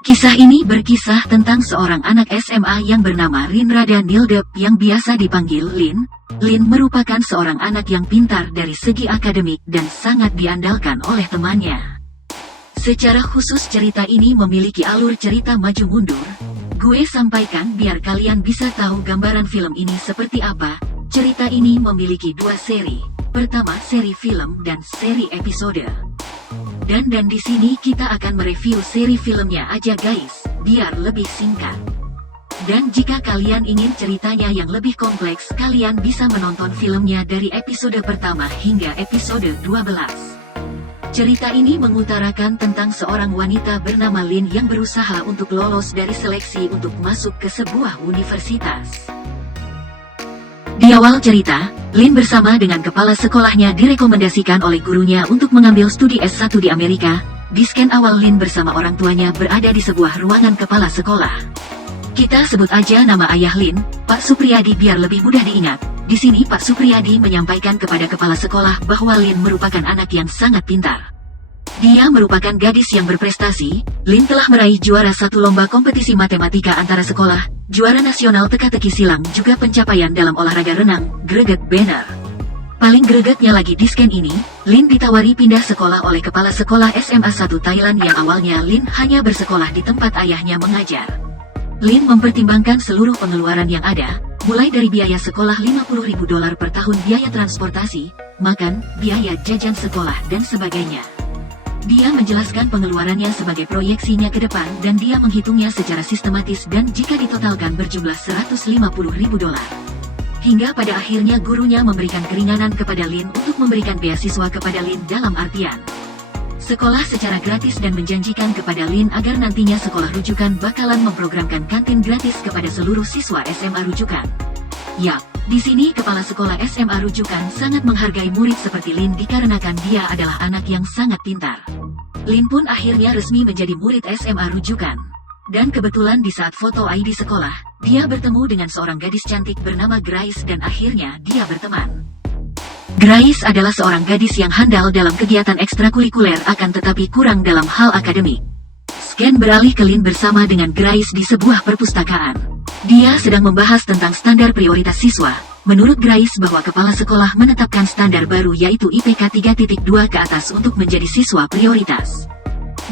Kisah ini berkisah tentang seorang anak SMA yang bernama Lin Rada Nildep yang biasa dipanggil Lin. Lin merupakan seorang anak yang pintar dari segi akademik dan sangat diandalkan oleh temannya. Secara khusus cerita ini memiliki alur cerita maju mundur. Gue sampaikan biar kalian bisa tahu gambaran film ini seperti apa. Cerita ini memiliki dua seri. Pertama seri film dan seri episode. Dan di sini kita akan mereview seri filmnya aja guys, biar lebih singkat. Dan jika kalian ingin ceritanya yang lebih kompleks, kalian bisa menonton filmnya dari episode pertama hingga episode 12. Cerita ini mengutarakan tentang seorang wanita bernama Lin yang berusaha untuk lolos dari seleksi untuk masuk ke sebuah universitas. Di awal cerita, Lin bersama dengan kepala sekolahnya direkomendasikan oleh gurunya untuk mengambil studi S1 di Amerika. Di scan awal Lin bersama orang tuanya berada di sebuah ruangan kepala sekolah. Kita sebut aja nama ayah Lin, Pak Supriyadi biar lebih mudah diingat. Di sini Pak Supriyadi menyampaikan kepada kepala sekolah bahwa Lin merupakan anak yang sangat pintar. Dia merupakan gadis yang berprestasi. Lin telah meraih juara satu lomba kompetisi matematika antara sekolah, juara nasional teka-teki silang, juga pencapaian dalam olahraga renang, greget bener. Paling gregetnya lagi di scan ini, Lin ditawari pindah sekolah oleh kepala sekolah SMA 1 Thailand yang awalnya Lin hanya bersekolah di tempat ayahnya mengajar. Lin mempertimbangkan seluruh pengeluaran yang ada, mulai dari biaya sekolah $50.000 per tahun, biaya transportasi, makan, biaya jajan sekolah, dan sebagainya. Dia menjelaskan pengeluarannya sebagai proyeksinya ke depan dan dia menghitungnya secara sistematis dan jika ditotalkan berjumlah $150.000. Hingga pada akhirnya gurunya memberikan keringanan kepada Lin untuk memberikan beasiswa kepada Lin dalam artian sekolah secara gratis dan menjanjikan kepada Lin agar nantinya sekolah rujukan bakalan memprogramkan kantin gratis kepada seluruh siswa SMA rujukan. Yap, di sini kepala sekolah SMA rujukan sangat menghargai murid seperti Lin dikarenakan dia adalah anak yang sangat pintar. Lin pun akhirnya resmi menjadi murid SMA rujukan. Dan kebetulan di saat foto ID sekolah, dia bertemu dengan seorang gadis cantik bernama Grace dan akhirnya dia berteman. Grace adalah seorang gadis yang handal dalam kegiatan ekstrakurikuler akan tetapi kurang dalam hal akademik. Scan beralih ke Lin bersama dengan Grace di sebuah perpustakaan. Dia sedang membahas tentang standar prioritas siswa. Menurut Grace bahwa kepala sekolah menetapkan standar baru yaitu IPK 3.2 ke atas untuk menjadi siswa prioritas.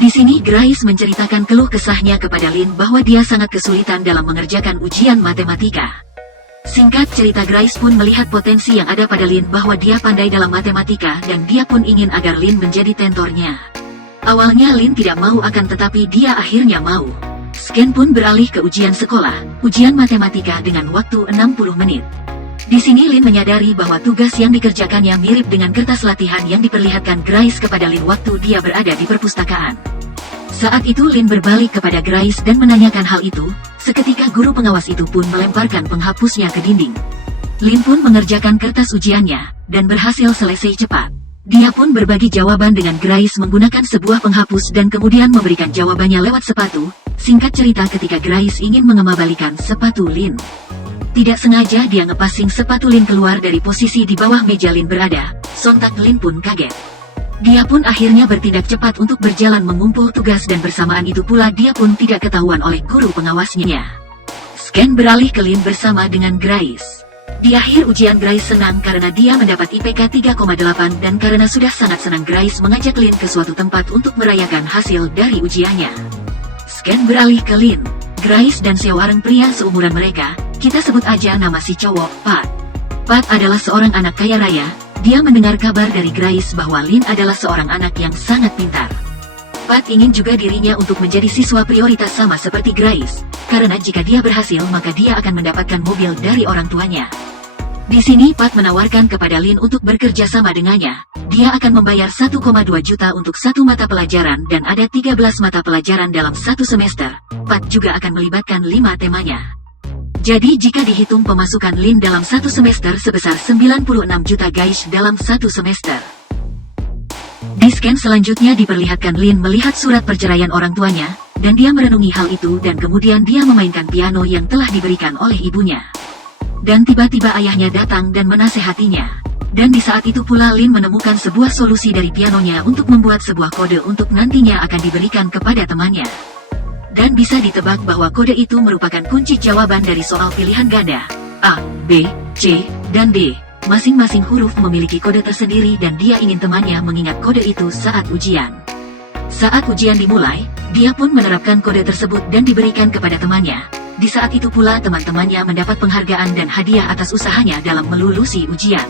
Di sini Grace menceritakan keluh kesahnya kepada Lin bahwa dia sangat kesulitan dalam mengerjakan ujian matematika. Singkat cerita, Grace pun melihat potensi yang ada pada Lin bahwa dia pandai dalam matematika dan dia pun ingin agar Lin menjadi tentornya. Awalnya Lin tidak mau akan tetapi dia akhirnya mau. Scan pun beralih ke ujian sekolah, ujian matematika dengan waktu 60 menit. Di sini Lin menyadari bahwa tugas yang dikerjakannya mirip dengan kertas latihan yang diperlihatkan Grace kepada Lin waktu dia berada di perpustakaan. Saat itu Lin berbalik kepada Grace dan menanyakan hal itu, seketika guru pengawas itu pun melemparkan penghapusnya ke dinding. Lin pun mengerjakan kertas ujiannya, dan berhasil selesai cepat. Dia pun berbagi jawaban dengan Grace menggunakan sebuah penghapus dan kemudian memberikan jawabannya lewat sepatu. Singkat cerita, ketika Grace ingin mengembalikan sepatu Lin, tidak sengaja dia ngepasing sepatu Lin keluar dari posisi di bawah meja Lin berada. Sontak Lin pun kaget. Dia pun akhirnya bertindak cepat untuk berjalan mengumpul tugas dan bersamaan itu pula dia pun tidak ketahuan oleh guru pengawasnya. Scan beralih ke Lin bersama dengan Grace. Di akhir ujian Grace senang karena dia mendapat IPK 3,8 dan karena sudah sangat senang Grace mengajak Lin ke suatu tempat untuk merayakan hasil dari ujiannya. Scan beralih ke Lin, Grace dan seorang pria seumuran mereka, kita sebut aja nama si cowok, Pat. Pat adalah seorang anak kaya raya. Dia mendengar kabar dari Grace bahwa Lin adalah seorang anak yang sangat pintar. Pat ingin juga dirinya untuk menjadi siswa prioritas sama seperti Grace, karena jika dia berhasil maka dia akan mendapatkan mobil dari orang tuanya. Di sini Pat menawarkan kepada Lin untuk bekerja sama dengannya. Dia akan membayar 1,2 juta untuk satu mata pelajaran dan ada 13 mata pelajaran dalam satu semester. Pat juga akan melibatkan 5 temanya. Jadi jika dihitung pemasukan Lin dalam satu semester sebesar 96 juta guys dalam satu semester. Di scan selanjutnya diperlihatkan Lin melihat surat perceraian orang tuanya, dan dia merenungi hal itu dan kemudian dia memainkan piano yang telah diberikan oleh ibunya. Dan tiba-tiba ayahnya datang dan menasehatinya. Dan di saat itu pula Lin menemukan sebuah solusi dari pianonya untuk membuat sebuah kode untuk nantinya akan diberikan kepada temannya. Dan bisa ditebak bahwa kode itu merupakan kunci jawaban dari soal pilihan ganda. A, B, C, dan D. Masing-masing huruf memiliki kode tersendiri dan dia ingin temannya mengingat kode itu saat ujian. Saat ujian dimulai, dia pun menerapkan kode tersebut dan diberikan kepada temannya. Di saat itu pula teman-temannya mendapat penghargaan dan hadiah atas usahanya dalam melulusi ujian.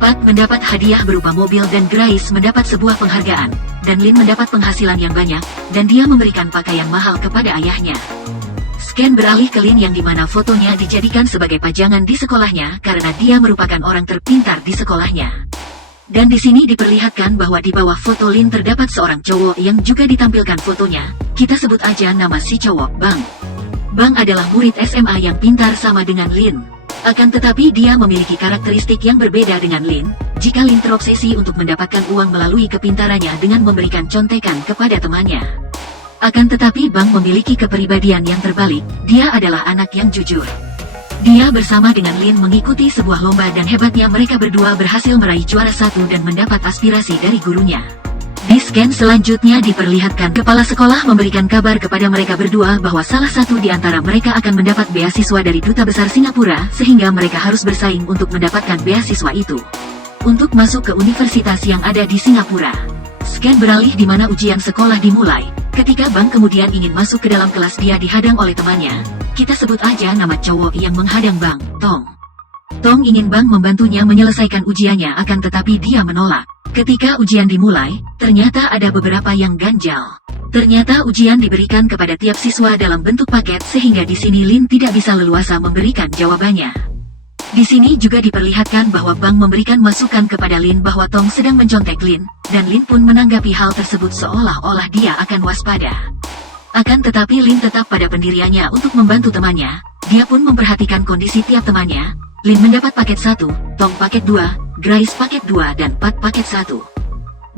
Pat mendapat hadiah berupa mobil dan Grace mendapat sebuah penghargaan, dan Lin mendapat penghasilan yang banyak, dan dia memberikan pakaian mahal kepada ayahnya. Scan beralih ke Lin yang dimana fotonya dijadikan sebagai pajangan di sekolahnya karena dia merupakan orang terpintar di sekolahnya. Dan di sini diperlihatkan bahwa di bawah foto Lin terdapat seorang cowok yang juga ditampilkan fotonya. Kita sebut aja nama si cowok, Bang. Bang adalah murid SMA yang pintar sama dengan Lin. Akan tetapi dia memiliki karakteristik yang berbeda dengan Lin. Jika Lin terobsesi untuk mendapatkan uang melalui kepintarannya dengan memberikan contekan kepada temannya. Akan tetapi Bang memiliki kepribadian yang terbalik, dia adalah anak yang jujur. Dia bersama dengan Lin mengikuti sebuah lomba dan hebatnya mereka berdua berhasil meraih juara 1 dan mendapat aspirasi dari gurunya. Di scan selanjutnya diperlihatkan kepala sekolah memberikan kabar kepada mereka berdua bahwa salah satu di antara mereka akan mendapat beasiswa dari Duta Besar Singapura sehingga mereka harus bersaing untuk mendapatkan beasiswa itu. Untuk masuk ke universitas yang ada di Singapura. Scan beralih di mana ujian sekolah dimulai. Ketika Bang kemudian ingin masuk ke dalam kelas dia dihadang oleh temannya. Kita sebut aja nama cowok yang menghadang Bang, Tong. Tong ingin Bang membantunya menyelesaikan ujiannya akan tetapi dia menolak. Ketika ujian dimulai, ternyata ada beberapa yang ganjal. Ternyata ujian diberikan kepada tiap siswa dalam bentuk paket sehingga di sini Lin tidak bisa leluasa memberikan jawabannya. Di sini juga diperlihatkan bahwa Bang memberikan masukan kepada Lin bahwa Tong sedang mencontek Lin, dan Lin pun menanggapi hal tersebut seolah-olah dia akan waspada. Akan tetapi Lin tetap pada pendiriannya untuk membantu temannya. Dia pun memperhatikan kondisi tiap temannya. Lin mendapat paket 1, Tong paket 2, Grace paket 2 dan Pat paket 1.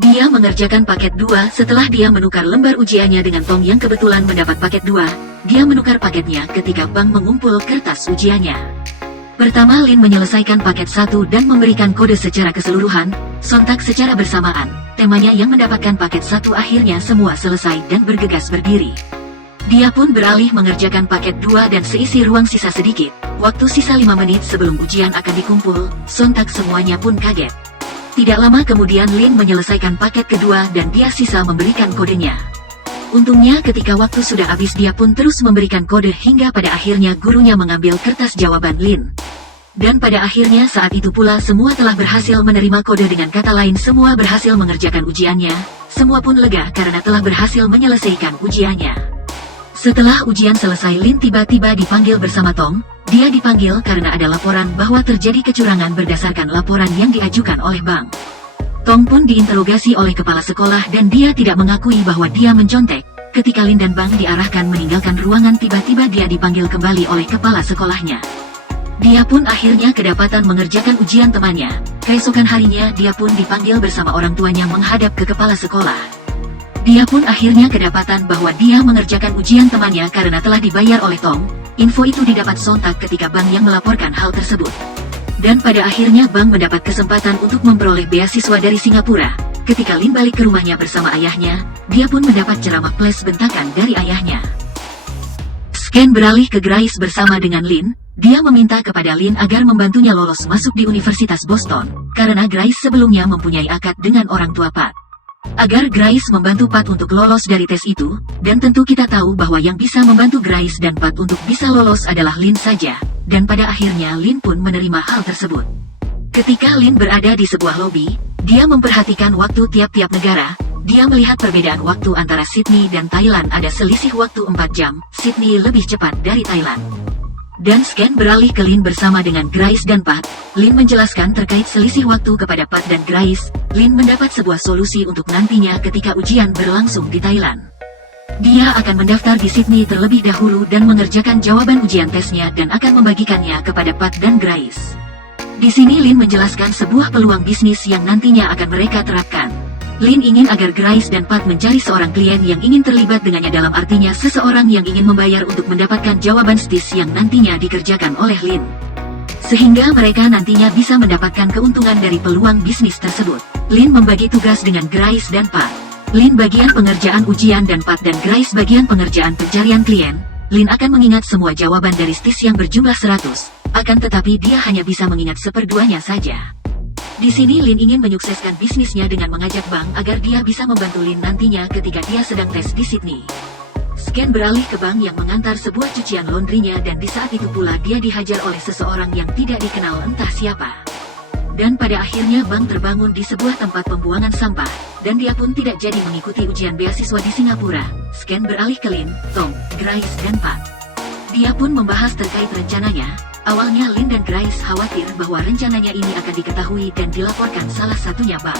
Dia mengerjakan paket 2 setelah dia menukar lembar ujiannya dengan Tong yang kebetulan mendapat paket 2. Dia menukar paketnya ketika Bang mengumpul kertas ujiannya. Pertama Lin menyelesaikan paket 1 dan memberikan kode secara keseluruhan, sontak secara bersamaan. Temanya yang mendapatkan paket 1 akhirnya semua selesai dan bergegas berdiri. Dia pun beralih mengerjakan paket 2 dan seisi ruang sisa sedikit. Waktu sisa 5 menit sebelum ujian akan dikumpul, sontak semuanya pun kaget. Tidak lama kemudian Lin menyelesaikan paket kedua dan dia sisa memberikan kodenya. Untungnya ketika waktu sudah habis dia pun terus memberikan kode hingga pada akhirnya gurunya mengambil kertas jawaban Lin. Dan pada akhirnya saat itu pula semua telah berhasil menerima kode dengan kata lain semua berhasil mengerjakan ujiannya. Semua pun lega karena telah berhasil menyelesaikan ujiannya. Setelah ujian selesai Lin tiba-tiba dipanggil bersama Tong. Dia dipanggil karena ada laporan bahwa terjadi kecurangan berdasarkan laporan yang diajukan oleh Bang. Tong pun diinterogasi oleh kepala sekolah dan dia tidak mengakui bahwa dia mencontek. Ketika Lin dan Bang diarahkan meninggalkan ruangan tiba-tiba dia dipanggil kembali oleh kepala sekolahnya. Dia pun akhirnya kedapatan mengerjakan ujian temannya. Keesokan harinya dia pun dipanggil bersama orang tuanya menghadap ke kepala sekolah. Dia pun akhirnya kedapatan bahwa dia mengerjakan ujian temannya karena telah dibayar oleh Tong. Info itu didapat sontak ketika Bang yang melaporkan hal tersebut. Dan pada akhirnya Bang mendapat kesempatan untuk memperoleh beasiswa dari Singapura. Ketika Lin balik ke rumahnya bersama ayahnya, dia pun mendapat ceramah flash bentakan dari ayahnya. Scan beralih ke Grace bersama dengan Lin. Dia meminta kepada Lin agar membantunya lolos masuk di Universitas Boston, karena Grace sebelumnya mempunyai akad dengan orang tua Pat. Agar Grace membantu Pat untuk lolos dari tes itu, dan tentu kita tahu bahwa yang bisa membantu Grace dan Pat untuk bisa lolos adalah Lin saja, dan pada akhirnya Lin pun menerima hal tersebut. Ketika Lin berada di sebuah lobi, dia memperhatikan waktu tiap-tiap negara. Dia melihat perbedaan waktu antara Sydney dan Thailand ada selisih waktu 4 jam, Sydney lebih cepat dari Thailand. Dan Scan beralih ke Lin bersama dengan Grace dan Pat. Lin menjelaskan terkait selisih waktu kepada Pat dan Grace. Lin mendapat sebuah solusi untuk nantinya ketika ujian berlangsung di Thailand. Dia akan mendaftar di Sydney terlebih dahulu dan mengerjakan jawaban ujian tesnya dan akan membagikannya kepada Pat dan Grace. Di sini Lin menjelaskan sebuah peluang bisnis yang nantinya akan mereka terapkan. Lin ingin agar Grace dan Pat mencari seorang klien yang ingin terlibat dengannya dalam artinya seseorang yang ingin membayar untuk mendapatkan jawaban STIS yang nantinya dikerjakan oleh Lin. Sehingga mereka nantinya bisa mendapatkan keuntungan dari peluang bisnis tersebut. Lin membagi tugas dengan Grace dan Pat. Lin bagian pengerjaan ujian dan Pat dan Grace bagian pengerjaan pencarian klien. Lin akan mengingat semua jawaban dari Stis yang berjumlah 100, akan tetapi dia hanya bisa mengingat seperduanya saja. Di sini Lin ingin menyukseskan bisnisnya dengan mengajak Bang agar dia bisa membantu Lin nantinya ketika dia sedang tes di Sydney. Scan beralih ke Bang yang mengantar sebuah cucian laundrynya dan di saat itu pula dia dihajar oleh seseorang yang tidak dikenal entah siapa. Dan pada akhirnya Bang terbangun di sebuah tempat pembuangan sampah, dan dia pun tidak jadi mengikuti ujian beasiswa di Singapura. Scan beralih ke Lin, Tom, Grace dan Pat. Dia pun membahas terkait rencananya. Awalnya Lin dan Grace khawatir bahwa rencananya ini akan diketahui dan dilaporkan salah satunya Bang.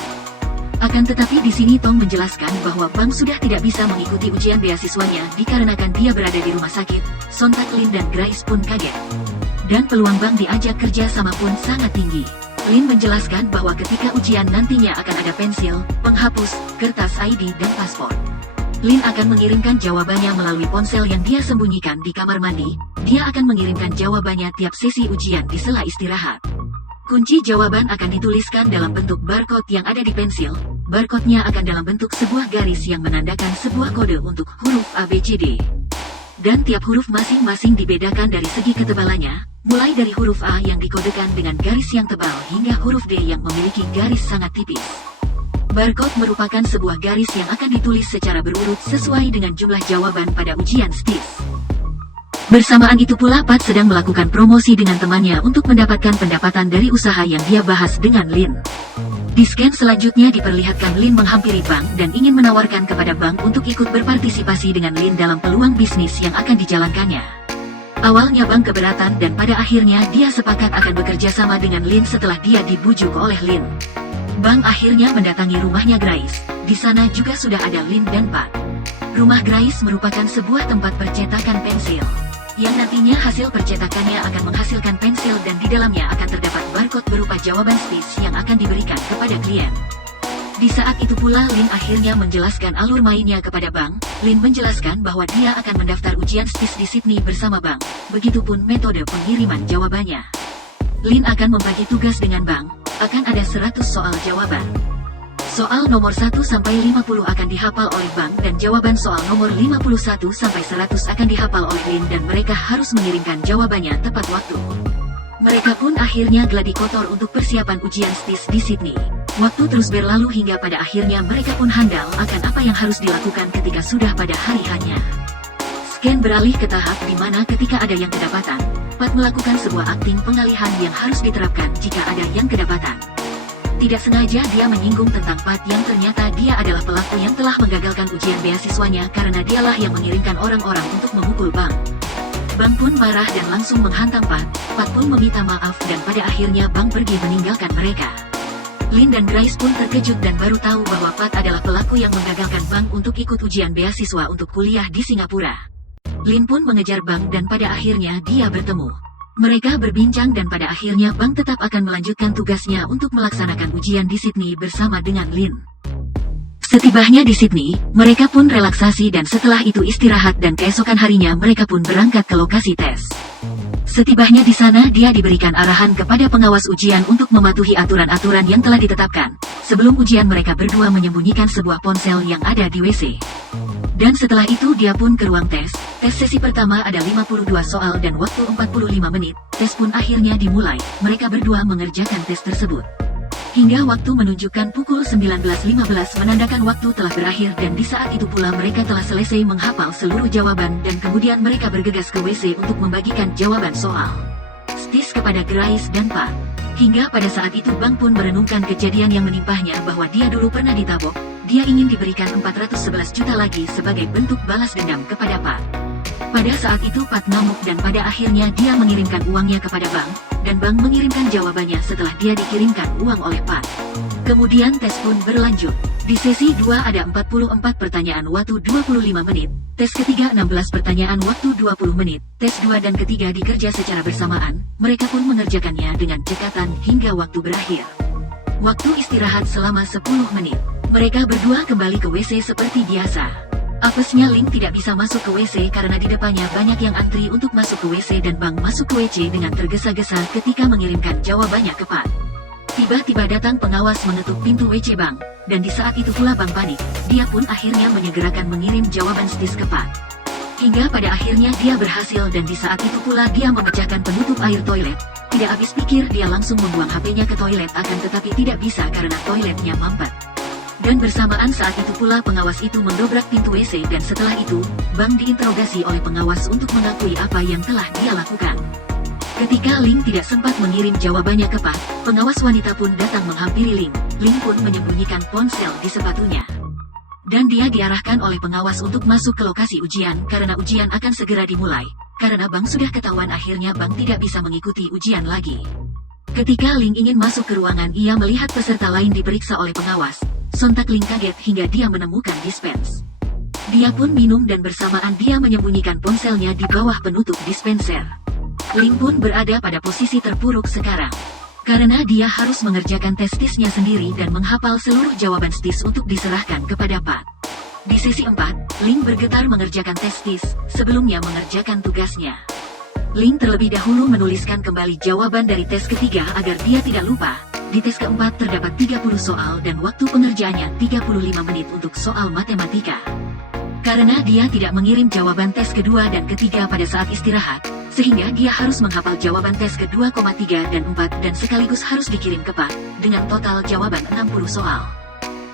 Akan tetapi di sini Tom menjelaskan bahwa Bang sudah tidak bisa mengikuti ujian beasiswanya dikarenakan dia berada di rumah sakit. Sontak Lin dan Grace pun kaget. Dan peluang Bang diajak kerja sama pun sangat tinggi. Lin menjelaskan bahwa ketika ujian nantinya akan ada pensil, penghapus, kertas ID dan paspor. Lin akan mengirimkan jawabannya melalui ponsel yang dia sembunyikan di kamar mandi. Dia akan mengirimkan jawabannya tiap sesi ujian di sela istirahat. Kunci jawaban akan dituliskan dalam bentuk barcode yang ada di pensil. Barcode-nya akan dalam bentuk sebuah garis yang menandakan sebuah kode untuk huruf ABCD. Dan tiap huruf masing-masing dibedakan dari segi ketebalannya, mulai dari huruf A yang dikodekan dengan garis yang tebal hingga huruf D yang memiliki garis sangat tipis. Barcode merupakan sebuah garis yang akan ditulis secara berurut sesuai dengan jumlah jawaban pada ujian Stis. Bersamaan itu pula Pat sedang melakukan promosi dengan temannya untuk mendapatkan pendapatan dari usaha yang dia bahas dengan Lin. Di scan selanjutnya diperlihatkan Lin menghampiri Bang dan ingin menawarkan kepada Bang untuk ikut berpartisipasi dengan Lin dalam peluang bisnis yang akan dijalankannya. Awalnya Bang keberatan dan pada akhirnya dia sepakat akan bekerja sama dengan Lin setelah dia dibujuk oleh Lin. Bang akhirnya mendatangi rumahnya Grace. Di sana juga sudah ada Lin dan Pat. Rumah Grace merupakan sebuah tempat percetakan pensil, yang nantinya hasil percetakannya akan menghasilkan pensil dan di dalamnya akan terdapat barcode berupa jawaban Stis yang akan diberikan kepada klien. Di saat itu pula Lin akhirnya menjelaskan alur mainnya kepada Bang. Lin menjelaskan bahwa dia akan mendaftar ujian Stis di Sydney bersama Bang, begitupun metode pengiriman jawabannya. Lin akan membagi tugas dengan Bang, akan ada 100 soal jawaban. Soal nomor 1 sampai 50 akan dihafal oleh Bang dan jawaban soal nomor 51 sampai 100 akan dihafal oleh Lin dan mereka harus mengirimkan jawabannya tepat waktu. Mereka pun akhirnya geladi kotor untuk persiapan ujian Stis di Sydney. Waktu terus berlalu hingga pada akhirnya mereka pun handal akan apa yang harus dilakukan ketika sudah pada hari hanya. Scan beralih ke tahap di mana ketika ada yang kedapatan, Pat melakukan sebuah akting pengalihan yang harus diterapkan jika ada yang kedapatan. Tidak sengaja dia menyinggung tentang Pat yang ternyata dia adalah pelaku yang telah menggagalkan ujian beasiswanya karena dialah yang mengirimkan orang-orang untuk memukul Bang. Bang pun marah dan langsung menghantam Pat. Pat pun meminta maaf dan pada akhirnya Bang pergi meninggalkan mereka. Lin dan Grace pun terkejut dan baru tahu bahwa Pat adalah pelaku yang menggagalkan Bang untuk ikut ujian beasiswa untuk kuliah di Singapura. Lin pun mengejar Bang dan pada akhirnya dia bertemu. Mereka berbincang dan pada akhirnya Bang tetap akan melanjutkan tugasnya untuk melaksanakan ujian di Sydney bersama dengan Lin. Setibanya di Sydney, mereka pun relaksasi dan setelah itu istirahat dan keesokan harinya mereka pun berangkat ke lokasi tes. Setibanya di sana dia diberikan arahan kepada pengawas ujian untuk mematuhi aturan-aturan yang telah ditetapkan. Sebelum ujian mereka berdua menyembunyikan sebuah ponsel yang ada di WC. Dan setelah itu dia pun ke ruang tes. Tes sesi pertama ada 52 soal dan waktu 45 menit. Tes pun akhirnya dimulai. Mereka berdua mengerjakan tes tersebut. Hingga waktu menunjukkan pukul 19.15 menandakan waktu telah berakhir dan di saat itu pula mereka telah selesai menghafal seluruh jawaban dan kemudian mereka bergegas ke WC untuk membagikan jawaban soal Stis kepada Grace dan Pat. Hingga pada saat itu Bang pun merenungkan kejadian yang menimpahnya bahwa dia dulu pernah ditabok. Dia ingin diberikan 411 juta lagi sebagai bentuk balas dendam kepada Pat. Pada saat itu Pat ngamuk dan pada akhirnya dia mengirimkan uangnya kepada Bang, dan Bang mengirimkan jawabannya setelah dia dikirimkan uang oleh Pat. Kemudian tes pun berlanjut. Di sesi 2 ada 44 pertanyaan waktu 25 menit, tes ketiga 16 pertanyaan waktu 20 menit, tes 2 dan ketiga dikerja secara bersamaan, mereka pun mengerjakannya dengan cekatan hingga waktu berakhir. Waktu istirahat selama 10 menit. Mereka berdua kembali ke WC seperti biasa. Apesnya Lin tidak bisa masuk ke WC karena di depannya banyak yang antri untuk masuk ke WC dan Bang masuk ke WC dengan tergesa-gesa ketika mengirimkan jawabannya ke Pat. Tiba-tiba datang pengawas mengetuk pintu WC Bang. dan di saat itu pula Bang panik. Dia pun akhirnya menyegerakan mengirim jawaban Stis ke Pat. Hingga pada akhirnya dia berhasil dan di saat itu pula dia memecahkan penutup air toilet. Tidak habis pikir dia langsung membuang HP-nya ke toilet, akan tetapi tidak bisa karena toiletnya mampet. Dan bersamaan saat itu pula pengawas itu mendobrak pintu WC dan setelah itu, Bang diinterogasi oleh pengawas untuk mengakui apa yang telah dia lakukan. Ketika Ling tidak sempat mengirim jawabannya ke Pat, pengawas wanita pun datang menghampiri Ling. Ling pun menyembunyikan ponsel di sepatunya. Dan dia diarahkan oleh pengawas untuk masuk ke lokasi ujian karena ujian akan segera dimulai. Karena Bang sudah ketahuan akhirnya Bang tidak bisa mengikuti ujian lagi. Ketika Ling ingin masuk ke ruangan, ia melihat peserta lain diperiksa oleh pengawas. Sontak Ling kaget hingga dia menemukan dispense. Dia pun minum dan bersamaan dia menyembunyikan ponselnya di bawah penutup dispenser. Ling pun berada pada posisi terpuruk sekarang. Karena dia harus mengerjakan tes Stisnya sendiri dan menghafal seluruh jawaban Stis untuk diserahkan kepada Pat. Di sesi 4, Ling bergetar mengerjakan tes Stis, sebelumnya mengerjakan tugasnya. Ling terlebih dahulu menuliskan kembali jawaban dari tes ketiga agar dia tidak lupa. Di tes keempat terdapat 30 soal dan waktu pengerjaannya 35 menit untuk soal matematika. Karena dia tidak mengirim jawaban tes kedua dan ketiga pada saat istirahat, sehingga dia harus menghafal jawaban tes kedua, 3 dan 4 dan sekaligus harus dikirim ke Pat, dengan total jawaban 60 soal.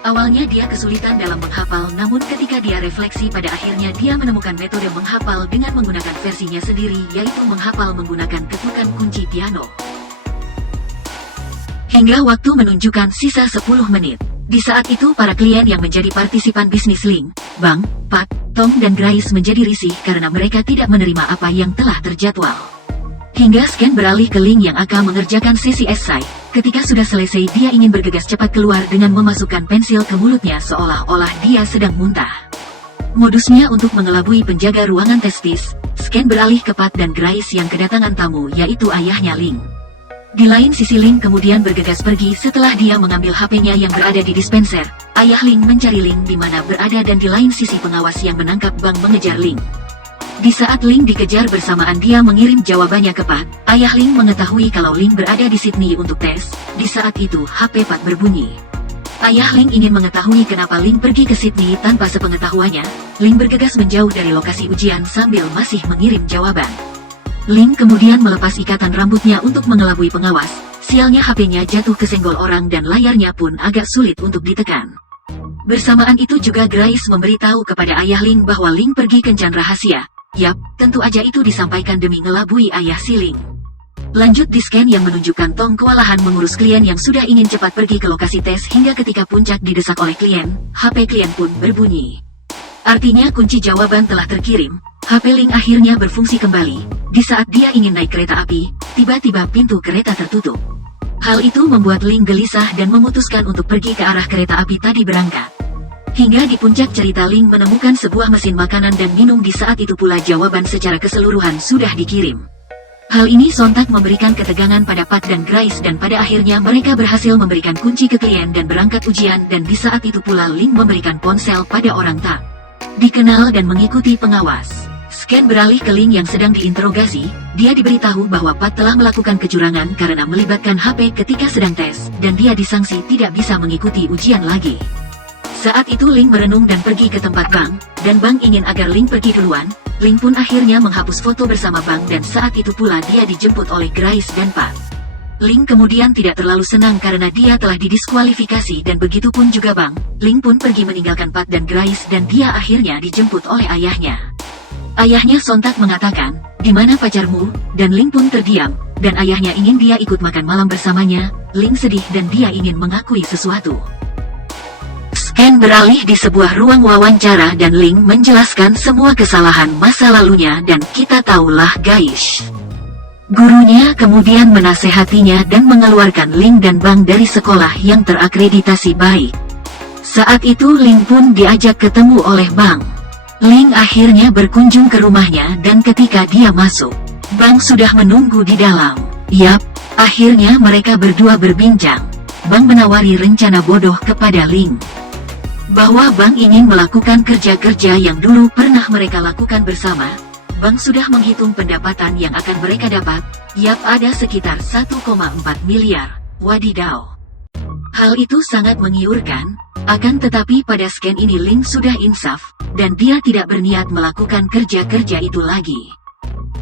Awalnya dia kesulitan dalam menghafal, namun ketika dia refleksi pada akhirnya dia menemukan metode menghafal dengan menggunakan versinya sendiri, yaitu menghafal menggunakan ketukan kunci piano. Hingga waktu menunjukkan sisa 10 menit. Di saat itu para klien yang menjadi partisipan bisnis Ling, Bang, Pat, Tom dan Grace menjadi risih karena mereka tidak menerima apa yang telah terjadwal. Hingga Scan beralih ke Ling yang akan mengerjakan sesi esai. Ketika sudah selesai dia ingin bergegas cepat keluar dengan memasukkan pensil ke mulutnya seolah-olah dia sedang muntah. Modusnya untuk mengelabui penjaga ruangan testis, Scan beralih ke Pat dan Grace yang kedatangan tamu yaitu ayahnya Ling. Di lain sisi Ling kemudian bergegas pergi setelah dia mengambil HP-nya yang berada di dispenser. Ayah Ling mencari Ling di mana berada dan di lain sisi pengawas yang menangkap Bang mengejar Ling. Di saat Ling dikejar bersamaan dia mengirim jawabannya ke Pat. Ayah Ling mengetahui kalau Ling berada di Sydney untuk tes. Di saat itu HP Pat berbunyi. Ayah Ling ingin mengetahui kenapa Ling pergi ke Sydney tanpa sepengetahuannya. Ling bergegas menjauh dari lokasi ujian sambil masih mengirim jawaban. Ling kemudian melepas ikatan rambutnya untuk mengelabui pengawas. Sialnya HP-nya jatuh ke senggol orang dan layarnya pun agak sulit untuk ditekan. Bersamaan itu juga Grace memberitahu kepada ayah Ling bahwa Ling pergi kencan rahasia. Yap, tentu aja itu disampaikan demi ngelabui ayah si Ling. Lanjut di scan yang menunjukkan Tong kewalahan mengurus klien yang sudah ingin cepat pergi ke lokasi tes hingga ketika puncak didesak oleh klien, HP klien pun berbunyi. Artinya kunci jawaban telah terkirim. HP Ling akhirnya berfungsi kembali. Di saat dia ingin naik kereta api, tiba-tiba pintu kereta tertutup. Hal itu membuat Ling gelisah dan memutuskan untuk pergi ke arah kereta api tadi berangkat. Hingga di puncak cerita Ling menemukan sebuah mesin makanan dan minum. Di saat itu pula jawaban secara keseluruhan sudah dikirim. Hal ini sontak memberikan ketegangan pada Pat dan Grace dan pada akhirnya mereka berhasil memberikan kunci ke klien dan berangkat ujian dan di saat itu pula Ling memberikan ponsel pada orang tak dikenal dan mengikuti pengawas. Scan beralih ke Ling yang sedang diinterogasi. Dia diberitahu bahwa Pat telah melakukan kecurangan karena melibatkan HP ketika sedang tes, dan dia disangsi tidak bisa mengikuti ujian lagi. Saat itu Ling merenung dan pergi ke tempat Bang, dan Bang ingin agar Ling pergi duluan. Ling pun akhirnya menghapus foto bersama Bang dan saat itu pula dia dijemput oleh Grace dan Pat. Ling kemudian tidak terlalu senang karena dia telah didiskualifikasi dan begitu pun juga Bang. Ling pun pergi meninggalkan Pat dan Grace dan dia akhirnya dijemput oleh ayahnya. Ayahnya sontak mengatakan, "Di mana pacarmu?" Dan Ling pun terdiam, dan ayahnya ingin dia ikut makan malam bersamanya. Ling sedih dan dia ingin mengakui sesuatu. Scan beralih di sebuah ruang wawancara dan Ling menjelaskan semua kesalahan masa lalunya dan kita tahulah guys. Gurunya kemudian menasehatinya dan mengeluarkan Ling dan Bang dari sekolah yang terakreditasi baik. Saat itu Ling pun diajak ketemu oleh Bang. Ling akhirnya berkunjung ke rumahnya dan ketika dia masuk, Bang sudah menunggu di dalam. Yap, akhirnya mereka berdua berbincang. Bang menawari rencana bodoh kepada Ling. Bahwa Bang ingin melakukan kerja-kerja yang dulu pernah mereka lakukan bersama. Bang sudah menghitung pendapatan yang akan mereka dapat. Yap, ada sekitar 1,4 miliar. Wadidaw. Hal itu sangat menggiurkan, akan tetapi pada scan ini Lin sudah insaf, dan dia tidak berniat melakukan kerja-kerja itu lagi.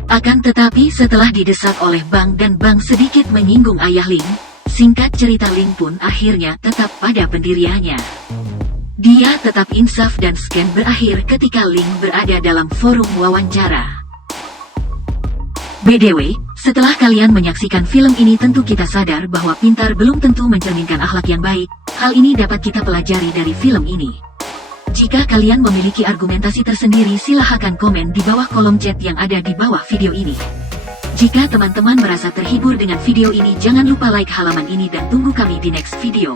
Akan tetapi setelah didesak oleh Bang dan Bang sedikit menyinggung ayah Lin, singkat cerita Lin pun akhirnya tetap pada pendiriannya. Dia tetap insaf dan scan berakhir ketika Lin berada dalam forum wawancara. BTW, setelah kalian menyaksikan film ini tentu kita sadar bahwa pintar belum tentu mencerminkan akhlak yang baik. Hal ini dapat kita pelajari dari film ini. Jika kalian memiliki argumentasi tersendiri silahkan komen di bawah kolom chat yang ada di bawah video ini. Jika teman-teman merasa terhibur dengan video ini jangan lupa like halaman ini dan tunggu kami di next video.